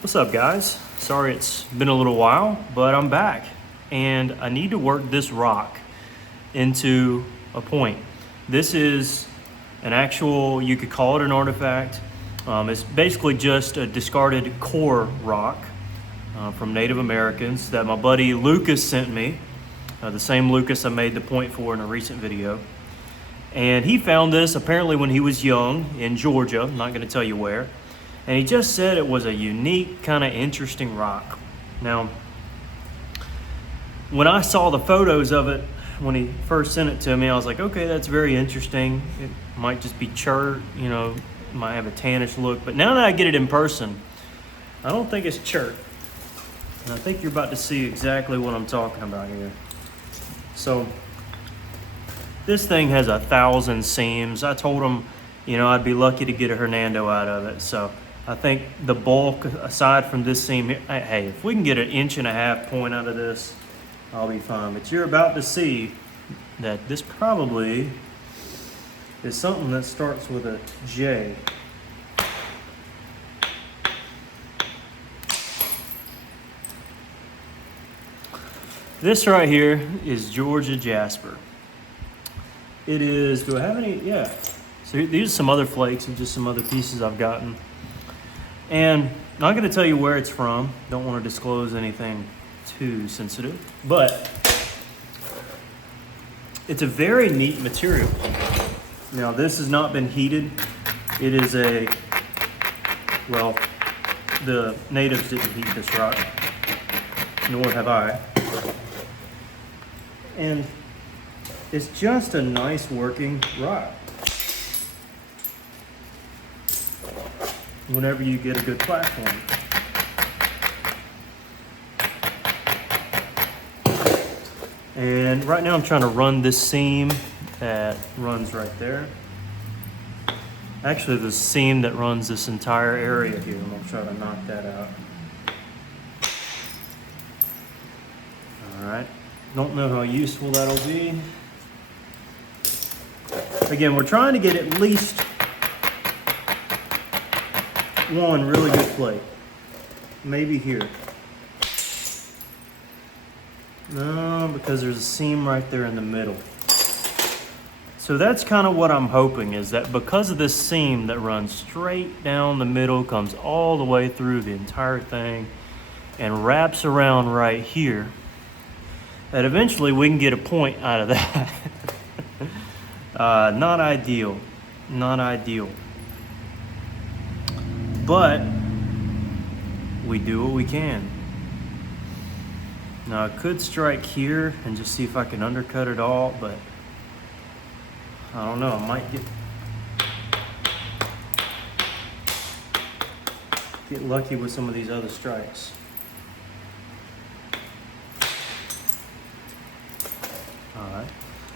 What's up, guys? Sorry it's been a little while, but I'm back and I need to work this rock into a point. This is an actual, you could call it an artifact. It's basically just a discarded core rock from Native Americans that my buddy Lucas sent me. The same Lucas I made the point for in a recent video. And he found this apparently when he was young in Georgia, I'm not going to tell you where. And he just said it was a unique, kind of interesting rock. Now, when I saw the photos of it, when he first sent it to me, I was like, okay, that's very interesting. It might just be chert, might have a tannish look. But now that I get it in person, I don't think it's chert. And I think you're about to see exactly what I'm talking about here. So, this thing has 1,000 seams. I told him, I'd be lucky to get a Hernando out of it. So I think the bulk, aside from this seam here, hey, if we can get 1.5 inch point out of this, I'll be fine. But you're about to see that this probably is something that starts with a J. This right here is Georgia jasper. It is, do I have any? Yeah. So these are some other flakes and just some other pieces I've gotten. And I'm not going to tell you where it's from. Don't want to disclose anything too sensitive. But it's a very neat material. Now this has not been heated. It is well, the natives didn't heat this rock, nor have I. And it's just a nice working rock. Whenever you get a good platform. And right now I'm trying to run this seam that runs right there. Actually, the seam that runs this entire area here. I'm going to try to knock that out. Alright. Don't know how useful that'll be. Again, we're trying to get at least one really good flake. Maybe here. No, because there's a seam right there in the middle. So that's kind of what I'm hoping, is that because of this seam that runs straight down the middle, comes all the way through the entire thing, and wraps around right here, that eventually we can get a point out of that. Not ideal. Not ideal. But we do what we can. Now I could strike here and just see if I can undercut it all, but I don't know, I might get lucky with some of these other strikes. Alright.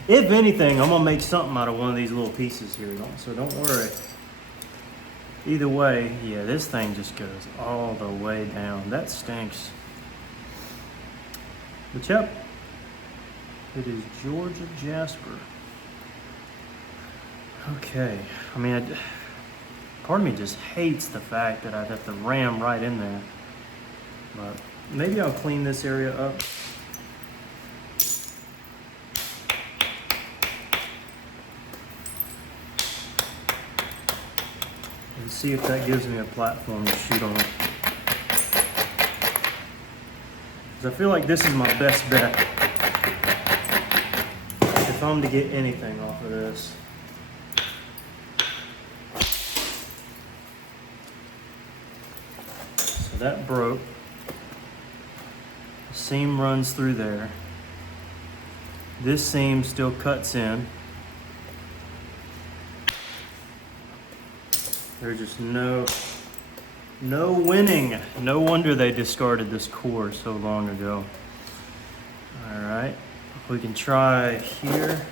If anything, I'm gonna make something out of one of these little pieces here, so don't worry. Either way, yeah, this thing just goes all the way down. That stinks. But yep, it is Georgia jasper. Okay, I mean, part of me just hates the fact that I'd have to ram right in there. But maybe I'll clean this area up. And see if that gives me a platform to shoot on. Because I feel like this is my best bet if I'm to get anything off of this. So that broke. The seam runs through there. This seam still cuts in. There's just no winning. No wonder they discarded this core so long ago. All right, we can try here.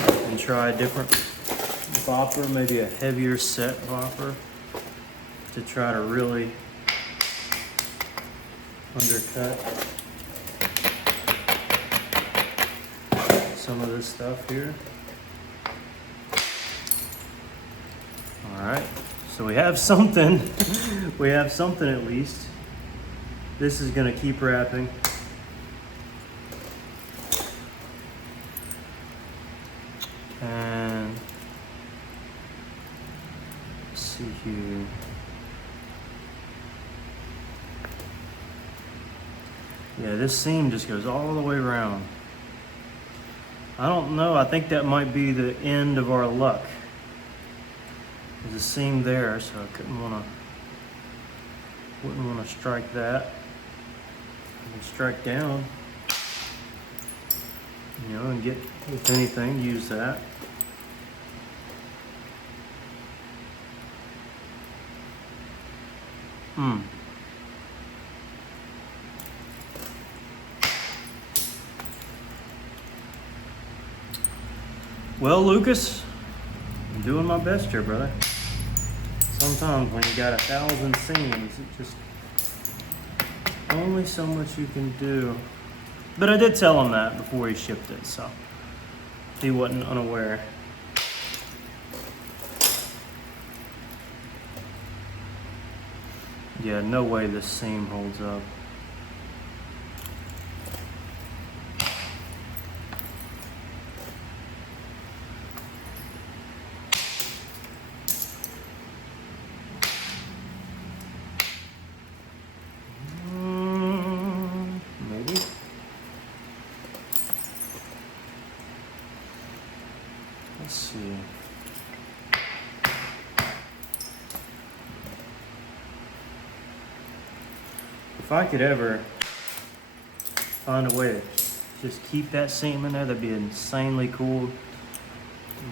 And try a different bopper, maybe a heavier set bopper, to try to really undercut some of this stuff here. All right, so we have something. We have something at least. This is gonna keep wrapping. And let's see here. Yeah, this seam just goes all the way around. I don't know, I think that might be the end of our luck. There's a seam there, so I wouldn't wanna strike that. I can strike down, you know, and get, if anything, use that. Well, Lucas, I'm doing my best here, brother. Sometimes when you got 1,000 seams, it just only so much you can do. But I did tell him that before he shipped it, so he wasn't unaware. Yeah, no way this seam holds up. Maybe. Let's see. If I could ever find a way to just keep that seam in there, that'd be insanely cool.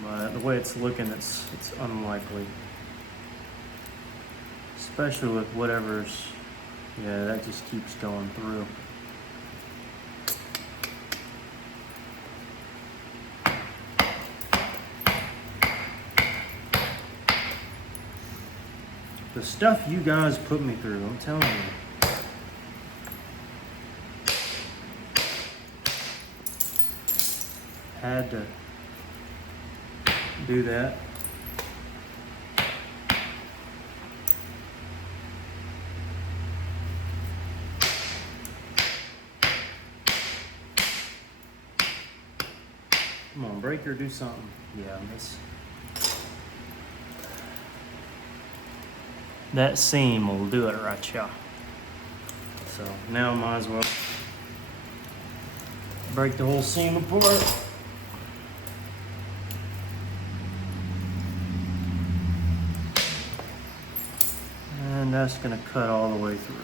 But the way it's looking, it's unlikely. Especially with whatever's, yeah, that just keeps going through. The stuff you guys put me through, I'm telling you. Had to do that. Come on, breaker, do something. Yeah, that seam will do it right, y'all. So now I might as well break the whole seam apart. And that's gonna cut all the way through.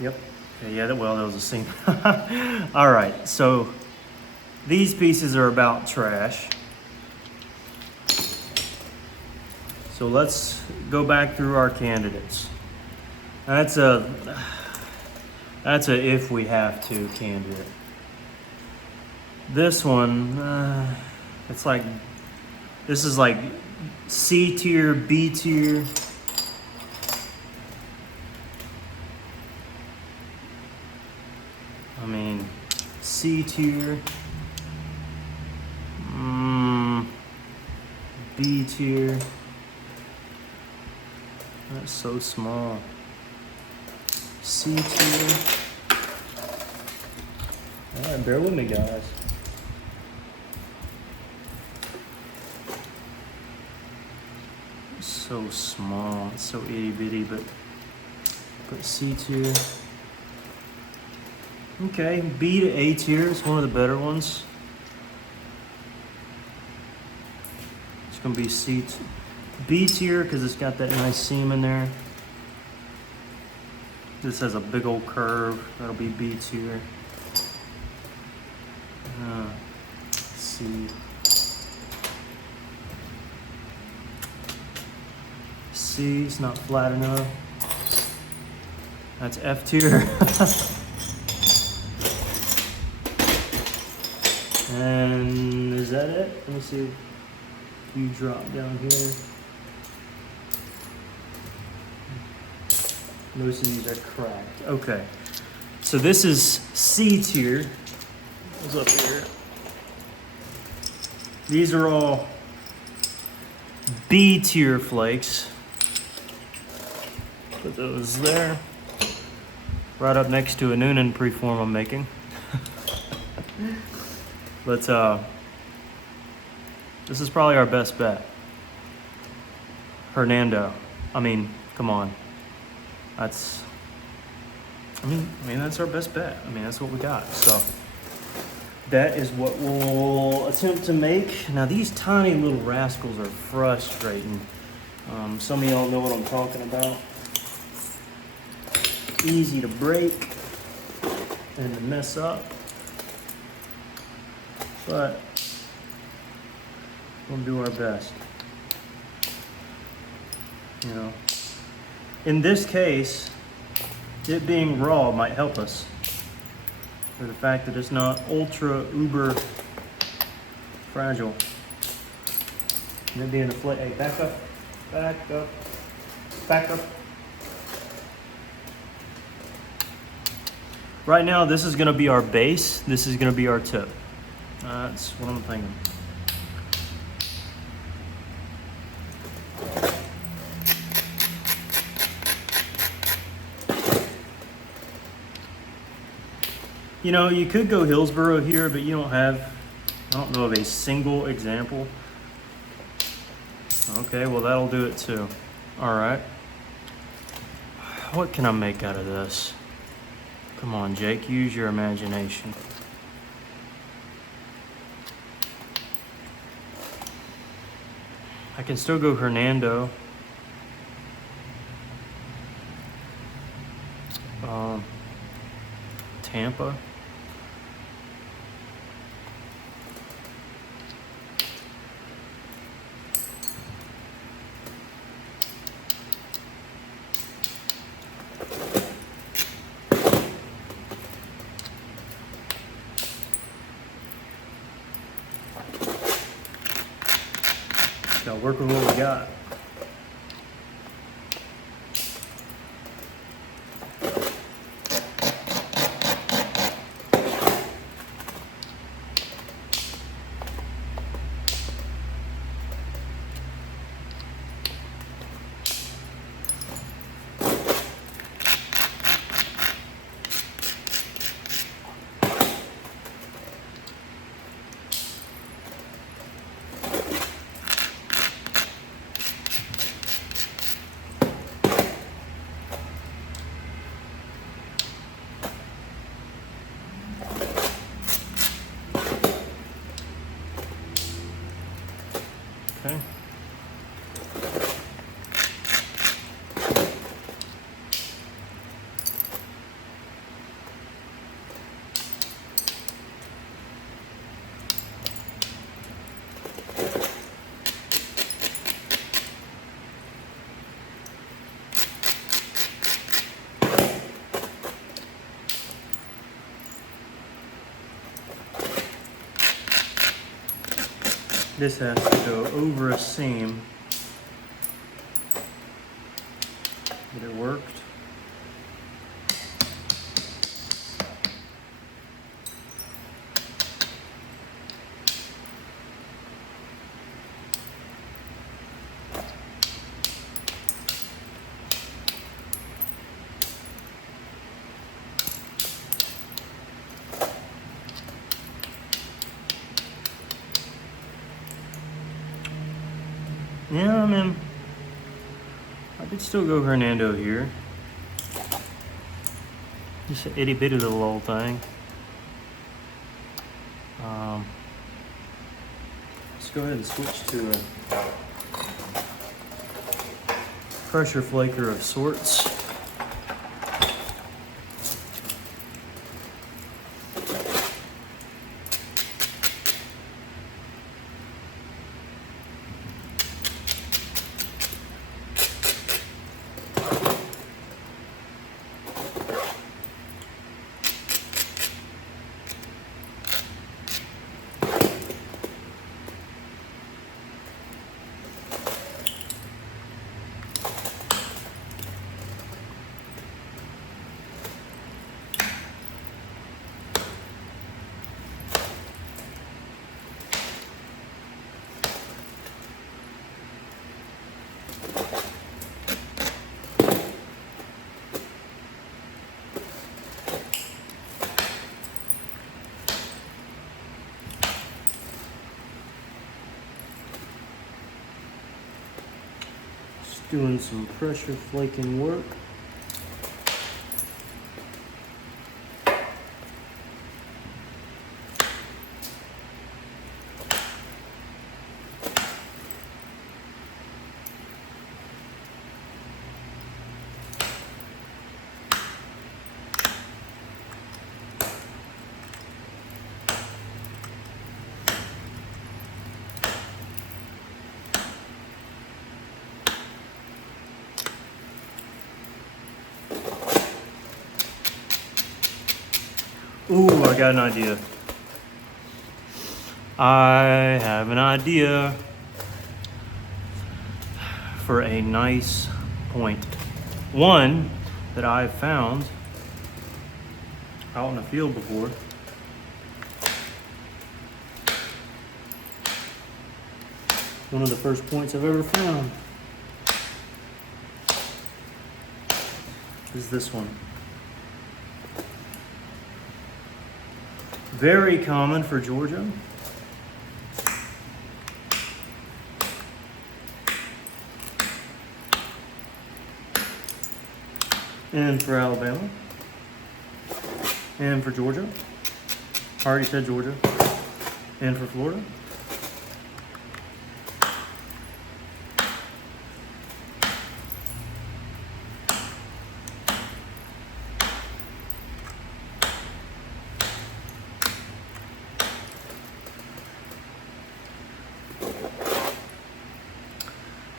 Yep. Okay, yeah, well, that was a seam. All right, so these pieces are about trash. So let's go back through our candidates. That's a if we have to candidate. This one, it's like, this is like C tier, B tier. I mean, C tier, B tier. That's so small. C tier. All right, bear with me, guys. So small, it's so itty bitty, but C tier. Okay, B to A tier is one of the better ones. It's gonna be B tier because it's got that nice seam in there. This has a big old curve. That'll be B tier. C. C, it's not flat enough. That's F tier. And is that it? Let me see if you drop down here. Most of these are cracked. Okay. So this is C tier. What's up here? These are all B tier flakes. Put those there. Right up next to a Noonan preform I'm making. But this is probably our best bet. Hernando. I mean, come on. That's that's our best bet. I mean, that's what we got. So that is what we'll attempt to make. Now these tiny little rascals are frustrating. Some of y'all know what I'm talking about. Easy to break and to mess up. But we'll do our best. You know, in this case, it being raw might help us. For the fact that it's not ultra uber fragile. And it being a flake. Hey, back up, back up, back up. Right now, this is going to be our base. This is going to be our tip. That's what I'm thinking. You know, you could go Hillsborough here, but you I don't know of a single example. Okay, well that'll do it too. All right. What can I make out of this? Come on, Jake, use your imagination. I can still go Hernando. Tampa. Gotta work with what we got. Okay. This has to go over a seam. But it worked. Yeah, I mean, I could still go Hernando here. Just an itty bitty little old thing. Let's go ahead and switch to a pressure flaker of sorts. doing some pressure flaking work. Ooh, I got an idea. I have an idea for a nice point. One that I've found out in the field before. One of the first points I've ever found is this one. Very common for Georgia. And for Alabama. And for Georgia. I already said Georgia. And for Florida.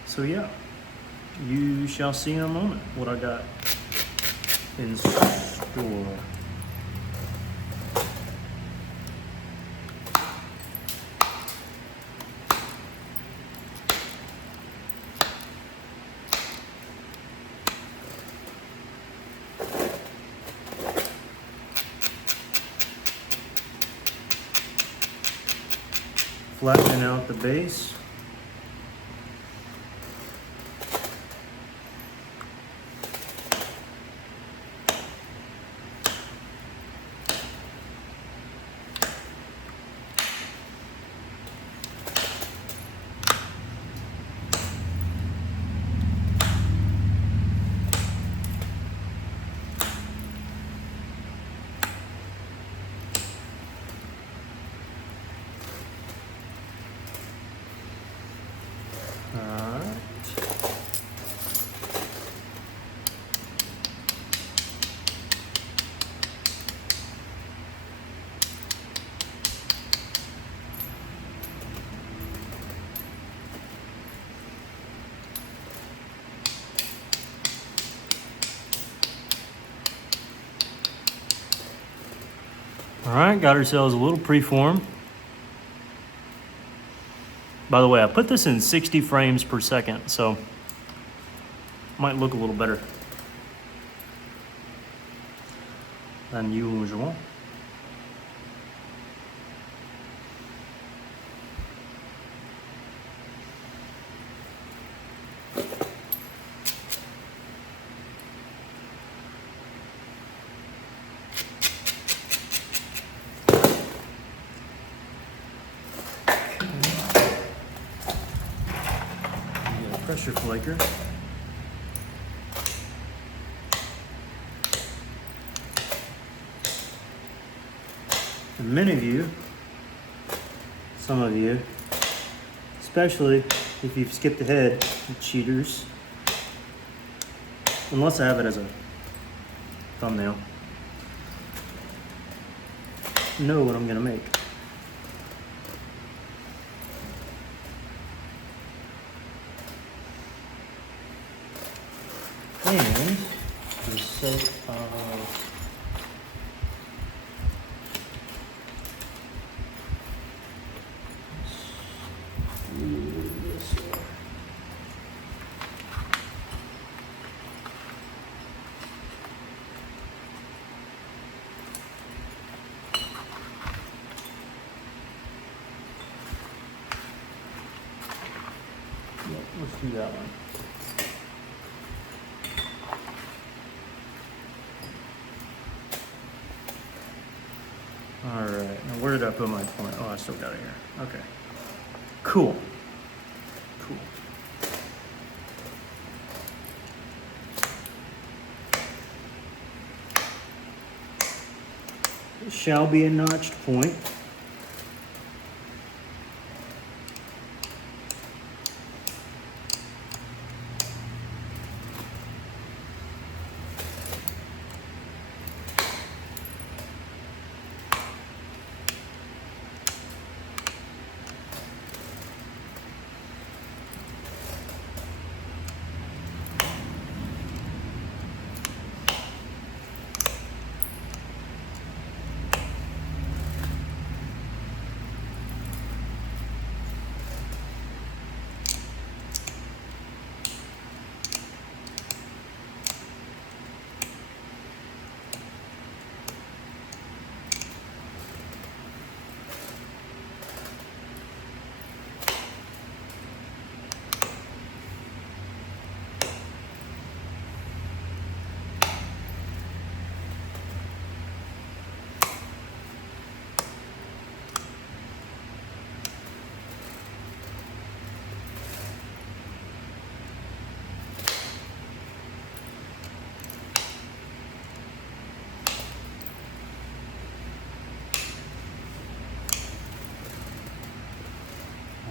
So yeah, you shall see in a moment what I got in store. Flattening out the base. All right, got ourselves a little preform. By the way, I put this in 60 frames per second, so might look a little better than usual. Pressure flaker. And many of you, some of you, especially if you've skipped ahead, you cheaters, unless I have it as a thumbnail, know what I'm gonna make. And for the sake of let's do that one. All right, now where did I put my point? Oh, I still got it here. Okay, cool, cool. shall be a notched point.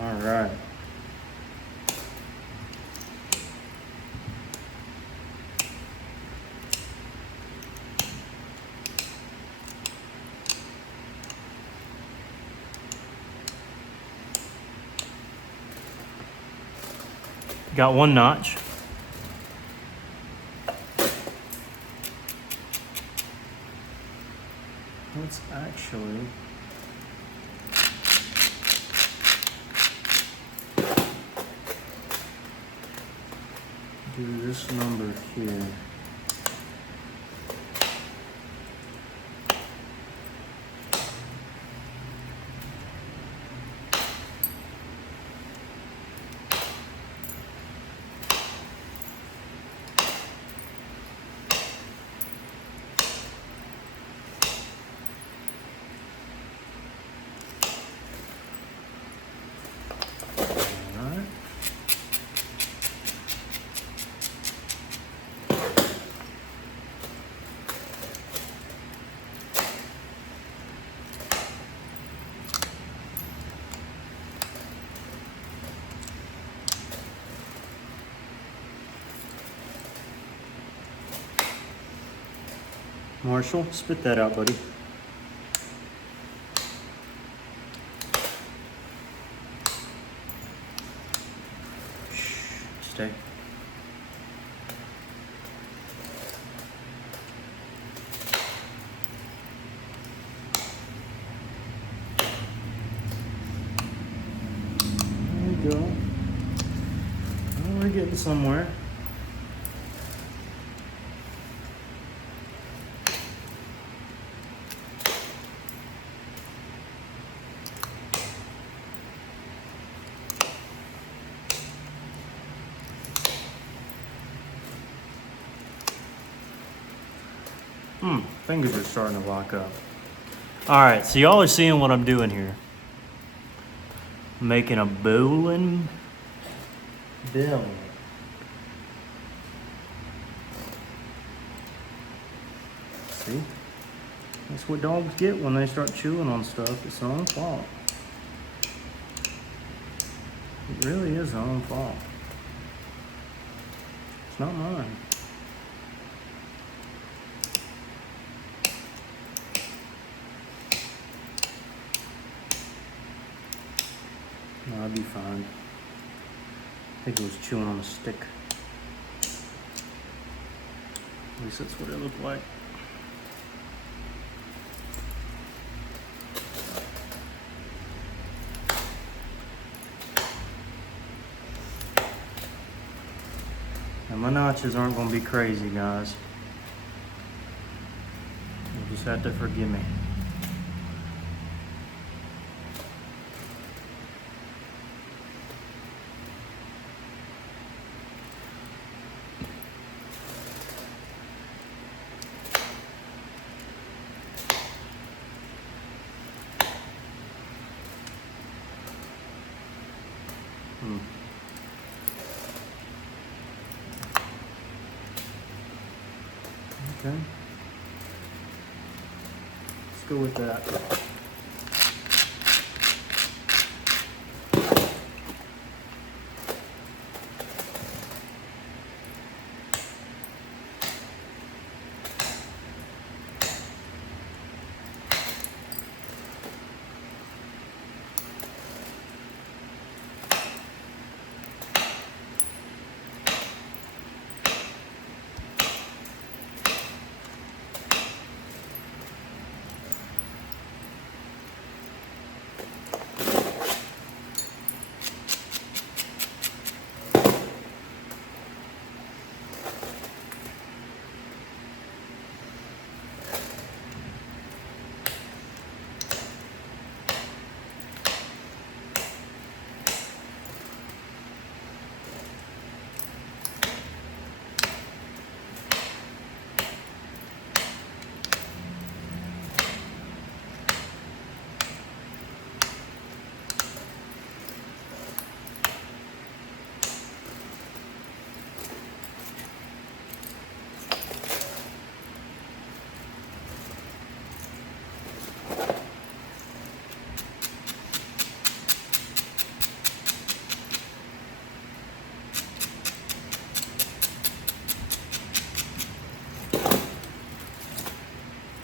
All right. Got one notch. Let's actually do this number here. Marshall, spit that out, buddy. Shh, stay. There we go. Well, we're getting somewhere. Fingers are starting to lock up. All right, so y'all are seeing what I'm doing here. I'm making a bowling bill. See? That's what dogs get when they start chewing on stuff. It's their own fault. It really is their own fault. It's not mine. No, I'd be fine. I think it was chewing on a stick. At least that's what it looked like. And my notches aren't going to be crazy, guys. You just have to forgive me. Okay. go with that.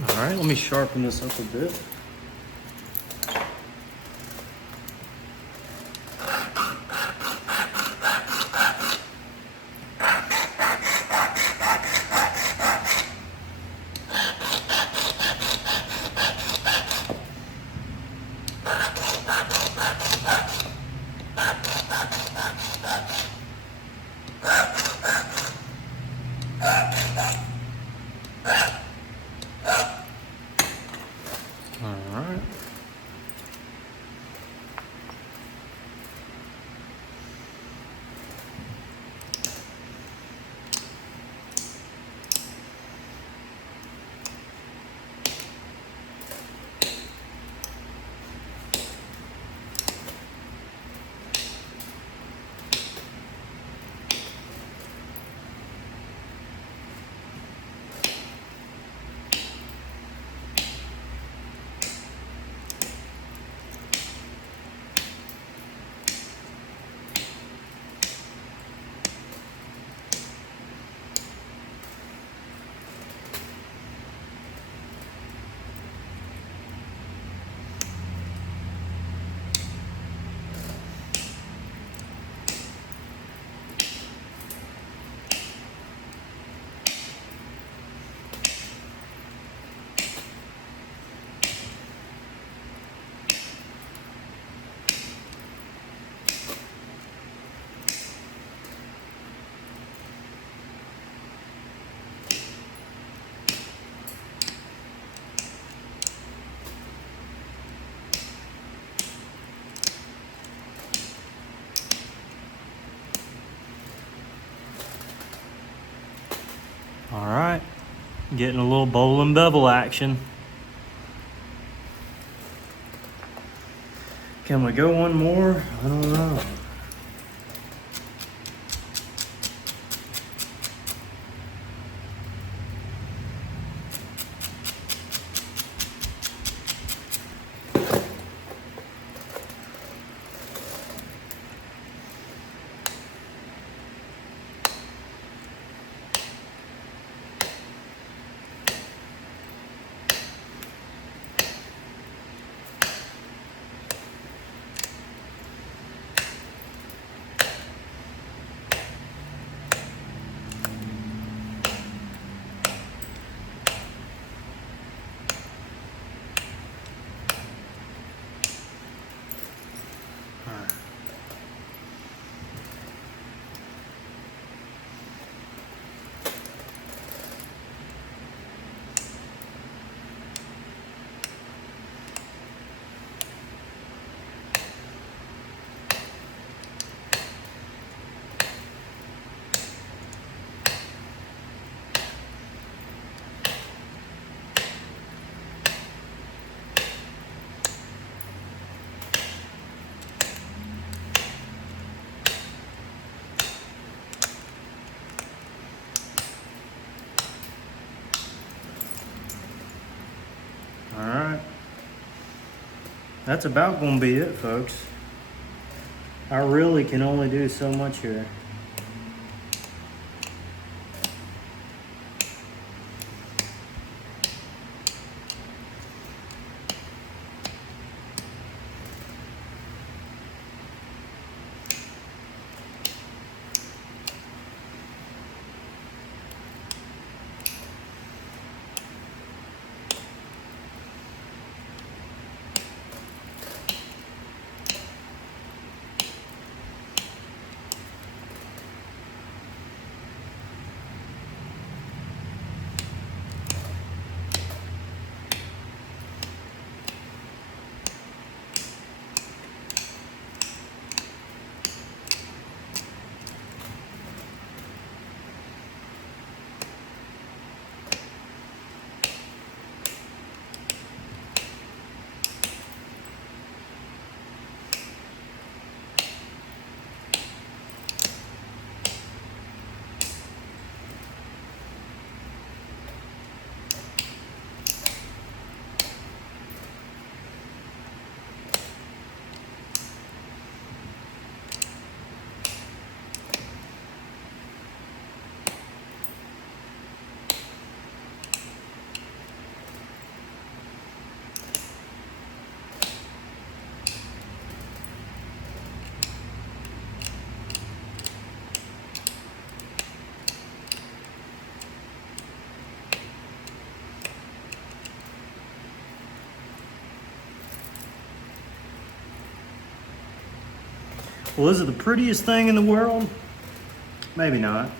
All right, let me sharpen this up a bit. All right. All right, getting a little bowl and bevel action. Can we go one more? I don't know. that's about gonna be it, folks. I really can only do so much here. Well, is it the prettiest thing in the world? Maybe not.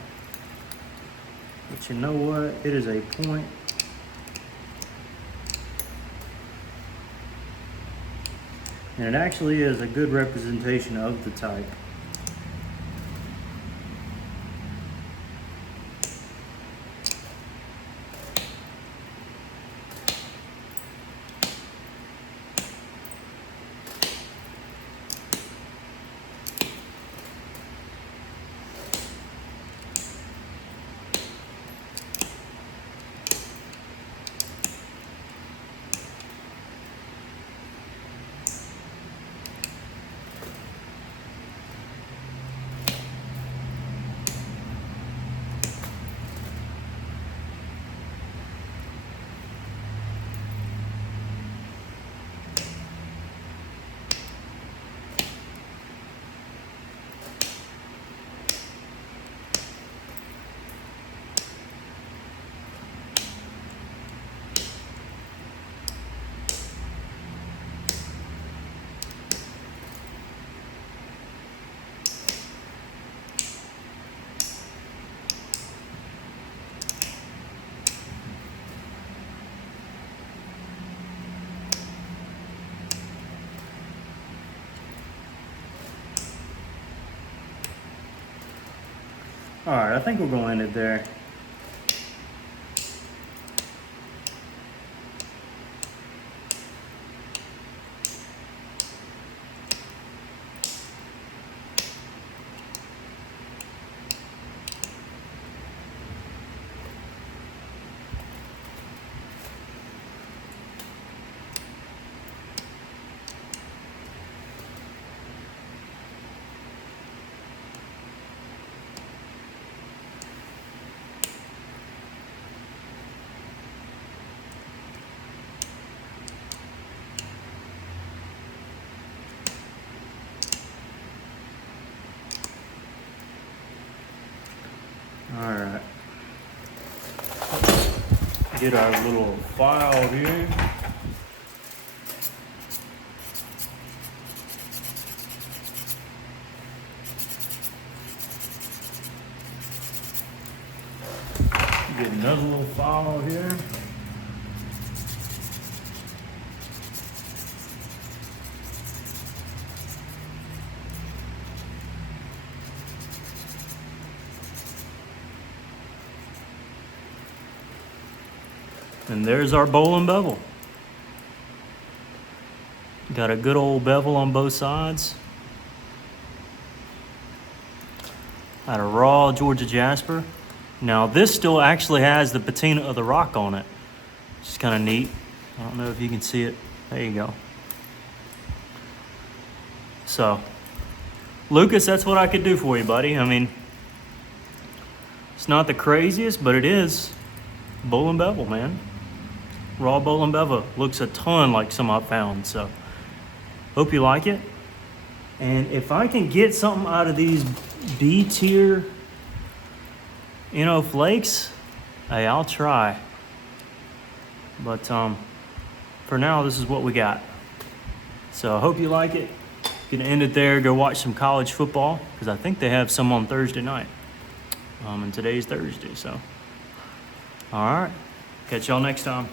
But you know what? It is a point. And it actually is a good representation of the type. All right, I think we're going to end it there. All right. Get our little file here. Get another little file here. And there's our bowl and bevel. Got a good old bevel on both sides. Out of raw Georgia jasper. Now this still actually has the patina of the rock on it. It's kind of neat. I don't know if you can see it. There you go. So, Lucas, that's what I could do for you, buddy. I mean, it's not the craziest, but it is bull and bevel, man. Raw bull and bevel. Looks a ton like some I found. So, hope you like it. And if I can get something out of these B tier, flakes, hey, I'll try. But for now, this is what we got. So I hope you like it. Gonna end it there. Go watch some college football because I think they have some on Thursday night. And today's Thursday, so. All right. Catch y'all next time.